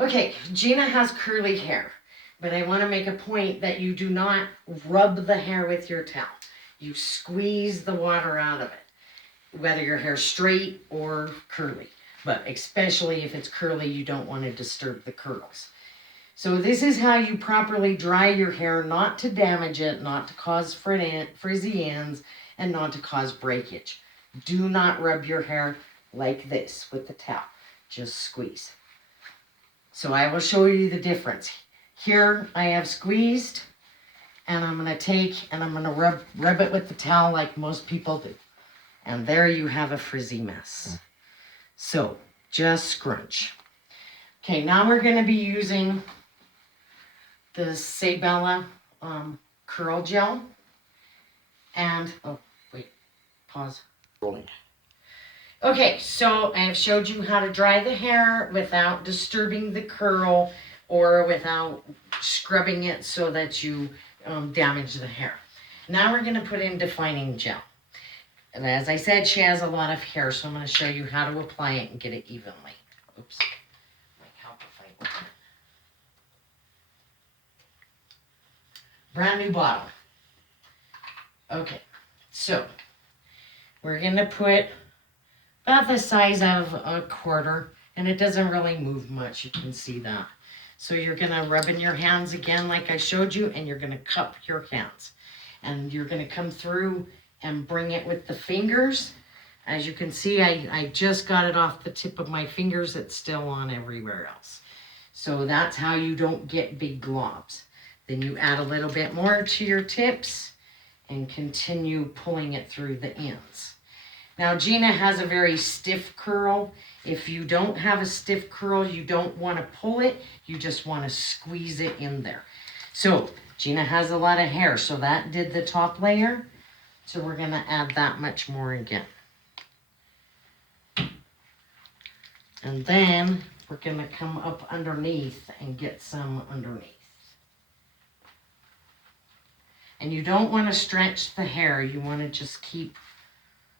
Okay, Gina has curly hair, but I want to make a point that you do not rub the hair with your towel. You squeeze the water out of it, whether your hair's straight or curly. But especially if it's curly, you don't want to disturb the curls. So this is how you properly dry your hair, not to damage it, not to cause frizzy ends, and not to cause breakage. Do not rub your hair like this with the towel. Just squeeze. So I will show you the difference. Here I have squeezed, and I'm going to take and I'm going to rub it with the towel like most people do. And there you have a frizzy mess. So just scrunch. Okay, now we're going to be using the Sabella curl gel. And, oh, wait, pause. Rolling. Okay, so I have showed you how to dry the hair without disturbing the curl or without scrubbing it so that you damage the hair. Now we're going to put in defining gel. And as I said, she has a lot of hair, so I'm going to show you how to apply it and get it evenly. Oops. Might help if I open it. Brand new bottle. Okay, so we're going to put about the size of a quarter, and it doesn't really move much. You can see that. So you're going to rub in your hands again like I showed you, and you're going to cup your hands. And you're going to come through and bring it with the fingers. As you can see, I just got it off the tip of my fingers. It's still on everywhere else. So that's how you don't get big globs. Then you add a little bit more to your tips and continue pulling it through the ends. Now Gina has a very stiff curl. If you don't have a stiff curl, you don't want to pull it. You just want to squeeze it in there. So Gina has a lot of hair, so that did the top layer. So we're going to add that much more again. And then we're going to come up underneath and get some underneath. And you don't want to stretch the hair. You want to just keep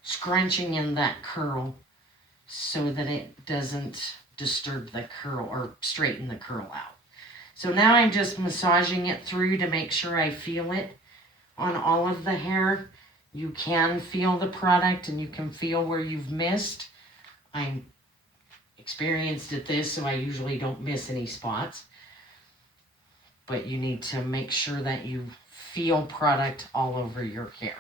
scrunching in that curl so that it doesn't disturb the curl or straighten the curl out. So now I'm just massaging it through to make sure I feel it on all of the hair. You can feel the product and you can feel where you've missed. I'm experienced at this, so I usually don't miss any spots. But you need to make sure that you feel product all over your hair.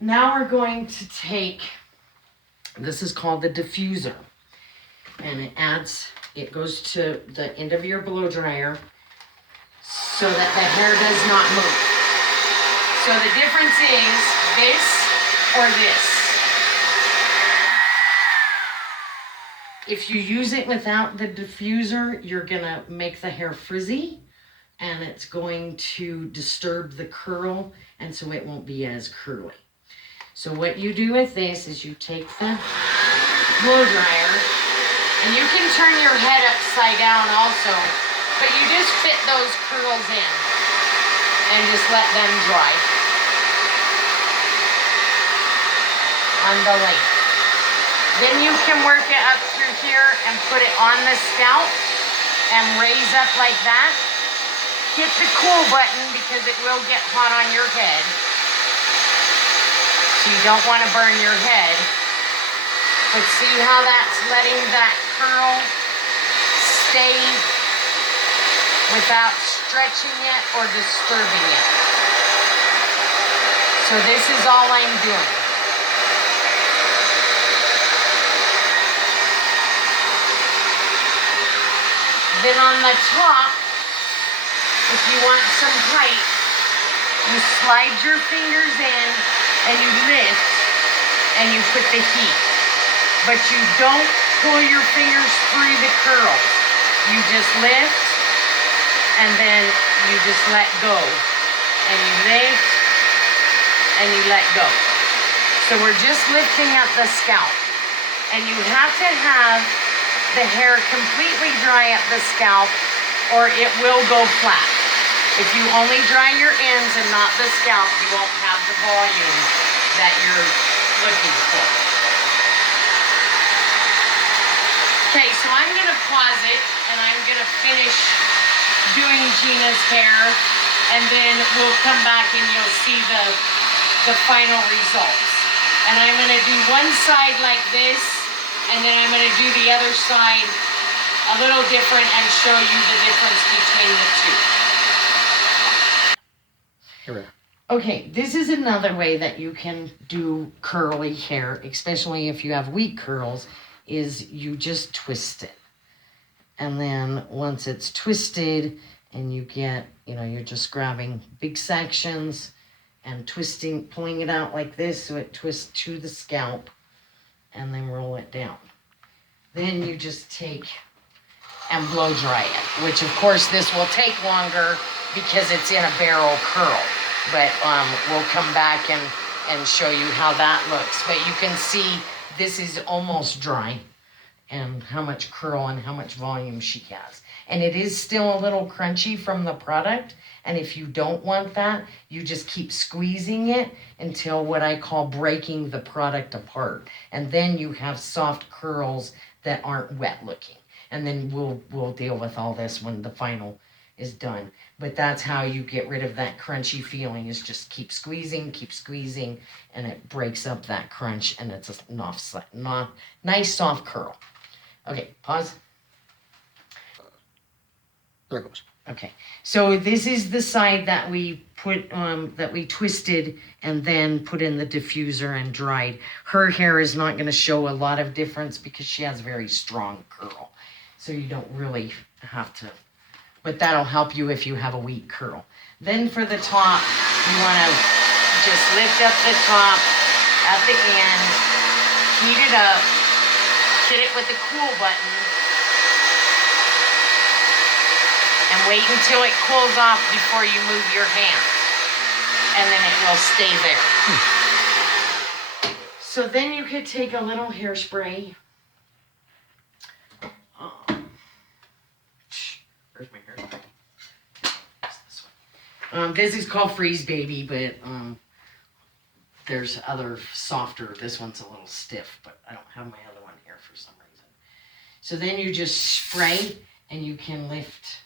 Now we're going to take, this is called the diffuser, and it goes to the end of your blow dryer so that the hair does not move. So the difference is this or this. If you use it without the diffuser, you're gonna make the hair frizzy and it's going to disturb the curl, and so it won't be as curly. So what you do with this is you take the blow dryer, and you can turn your head upside down also, but you just fit those curls in and just let them dry on the length. Then you can work it up through here and put it on the scalp and raise up like that. Hit the cool button because it will get hot on your head. So you don't want to burn your head. But see how that's letting that curl stay without stretching it or disturbing it. So this is all I'm doing. Then on the top, if you want some height, you slide your fingers in and you lift and you put the heat. But you don't pull your fingers through the curls. You just lift and then you just let go. And you lift and you let go. So we're just lifting up the scalp. And you have to have the hair completely dry up the scalp or it will go flat. If you only dry your ends and not the scalp, you won't have the volume that you're looking for. Okay, so I'm going to pause it, and I'm going to finish doing Gina's hair, and then we'll come back and you'll see the final results. And I'm going to do one side like this, and then I'm going to do the other side a little different and show you the difference between the two. Here we are. Okay, this is another way that you can do curly hair, especially if you have weak curls, is you just twist it. And then once it's twisted and you get, you're just grabbing big sections and twisting, pulling it out like this so it twists to the scalp, and then roll it down. Then you just take and blow dry it, which of course this will take longer because it's in a barrel curl. But we'll come back and show you how that looks. But you can see this is almost dry and how much curl and how much volume she has. And it is still a little crunchy from the product. And if you don't want that, you just keep squeezing it until what I call breaking the product apart. And then you have soft curls that aren't wet looking. And then we'll deal with all this when the final is done. But that's how you get rid of that crunchy feeling, is just keep squeezing, and it breaks up that crunch, and it's a nice soft curl. Okay, pause. There it goes. Okay, so this is the side that we put, that we twisted and then put in the diffuser and dried. Her hair is not gonna show a lot of difference because she has very strong curl. So you don't really have to, but that'll help you if you have a weak curl. Then for the top, you wanna just lift up the top at the end, heat it up, hit it with the cool button, and wait until it cools off before you move your hand. And then it will stay there. So then you could take a little hairspray. Where's my hairspray? This one. This is called Freeze Baby, but there's other softer. This one's a little stiff, but I don't have my other one here for some reason. So then you just spray, and you can lift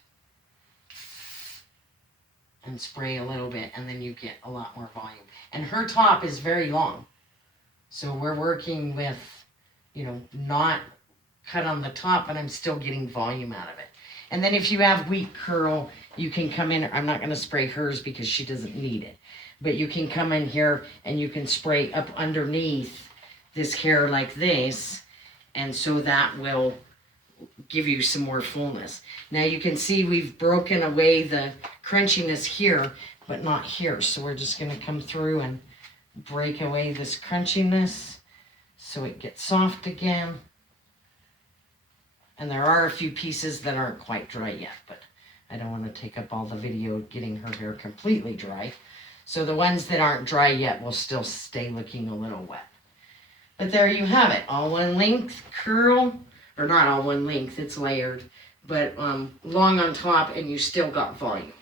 and spray a little bit, and then you get a lot more volume. And her top is very long. So we're working with, not cut on the top, but I'm still getting volume out of it. And then if you have weak curl, you can come in. I'm not going to spray hers because she doesn't need it. But you can come in here and you can spray up underneath this hair like this. And so that will give you some more fullness. Now you can see we've broken away the crunchiness here, but not here. So we're just going to come through and break away this crunchiness so it gets soft again. And there are a few pieces that aren't quite dry yet, but I don't want to take up all the video getting her hair completely dry. So the ones that aren't dry yet will still stay looking a little wet. But there you have it, all one length curl, or not all one length, it's layered, but long on top, and you still got volume.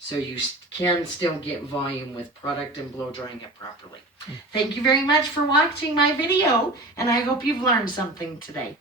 So you can still get volume with product and blow drying it properly. Thank you very much for watching my video, and I hope you've learned something today.